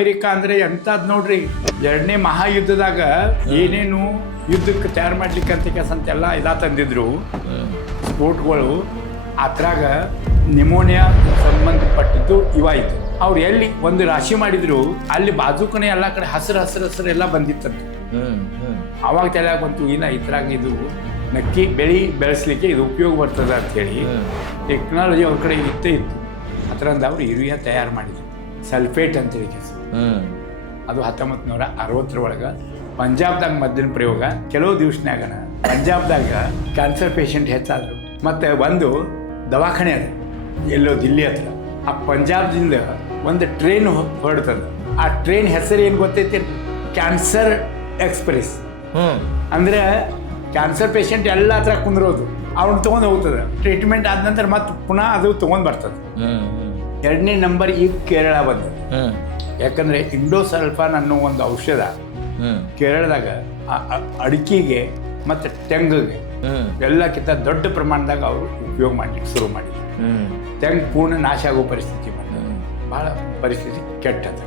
America ಅಂದರೆ ಎಂಥದ್ದು ನೋಡ್ರಿ, ಎರಡನೇ ಮಹಾಯುದ್ಧದಾಗ ಏನೇನು ಯುದ್ಧಕ್ಕೆ ತಯಾರು ಮಾಡ್ಲಿಕ್ಕೆ ಅಂತ ಕೆಲಸ ಅಂತೆಲ್ಲ ಎಲ್ಲ ತಂದಿದ್ರು ಸ್ಫೋಟ್ಗಳು. ಅದ್ರಾಗ ನಿಮೋನಿಯಾ ಸಂಬಂಧಪಟ್ಟಿದ್ದು ಇವಾಯಿತು. ಅವ್ರು ಎಲ್ಲಿ ಒಂದು ರಾಶಿ ಮಾಡಿದ್ರು ಅಲ್ಲಿ ಬಾಜುಕನೆ ಎಲ್ಲ ಕಡೆ ಹಸಿರು ಎಲ್ಲ ಬಂದಿತ್ತಂತೆ. ಅವಾಗ ತಲೆಯಾಗ ಬಂತು, ಇಲ್ಲ ಇದ್ರಾಗ ಇದು ನಕ್ಕಿ ಬೆಳೆಸ್ಲಿಕ್ಕೆ ಇದು ಉಪಯೋಗ ಬರ್ತದೆ ಅಂಥೇಳಿ ಟೆಕ್ನಾಲಜಿ ಅವ್ರ ಕಡೆ ಇತ್ತು. ಅದರಿಂದ ಅವರು ಯೂರಿಯಾ ತಯಾರು ಮಾಡಿದ್ರು, ಸಲ್ಫೇಟ್ ಅಂತೇಳಿ ಕೆಲಸ. ಅದು 1960 ಒಳಗೆ ಪಂಜಾಬ್ದಾಗ ಮದ್ದಿನ ಪ್ರಯೋಗ. ಕೆಲವು ದಿವಸನಾಗ ಪಂಜಾಬ್ದಾಗ ಕ್ಯಾನ್ಸರ್ ಪೇಷಂಟ್ ಹೆಚ್ಚಾದ್ರು. ಮತ್ತು ಒಂದು ದವಾಖಾನೆ ಅದು ಎಲ್ಲೋ ದಿಲ್ಲಿ ಹತ್ರ. ಆ ಪಂಜಾಬ್ದಿಂದ ಒಂದು ಟ್ರೈನ್ ಹೊರಡ್ತದೆ. ಆ ಟ್ರೈನ್ ಹೆಸರು ಏನು ಗೊತ್ತೈತಿ? Cancer express. ಅಂದರೆ ಕ್ಯಾನ್ಸರ್ ಪೇಷಂಟ್ ಎಲ್ಲ ಹತ್ರ ಕುಂದ್ರೋದು, ಅವ್ನು ತೊಗೊಂಡು ಹೋಗ್ತದೆ. ಟ್ರೀಟ್ಮೆಂಟ್ ಆದ ನಂತರ ಮತ್ತೆ ಪುನಃ ಅದು ತೊಗೊಂಡು ಬರ್ತದೆ. 2ನೇ ನಂಬರ್ ಈಗ ಕೇರಳ ಬಂದದ್ದು. ಯಾಕಂದರೆ ಇಂಡೋಸಲ್ಫಾನ್ ಅನ್ನೋ ಒಂದು ಔಷಧ ಕೇರಳದಾಗ ಅಡಿಕೆಗೆ ಮತ್ತು ತೆಂಗಿಗೆ ಎಲ್ಲಕ್ಕಿಂತ ದೊಡ್ಡ ಪ್ರಮಾಣದಾಗ ಅವರು ಉಪಯೋಗ ಮಾಡಲಿಕ್ಕೆ ಶುರು ಮಾಡಿದ್ರು. ತೆಂಗು ಪೂರ್ಣ ನಾಶ ಆಗೋ ಪರಿಸ್ಥಿತಿ ಬಂದ, ಭಾಳ ಪರಿಸ್ಥಿತಿ ಕೆಟ್ಟದ.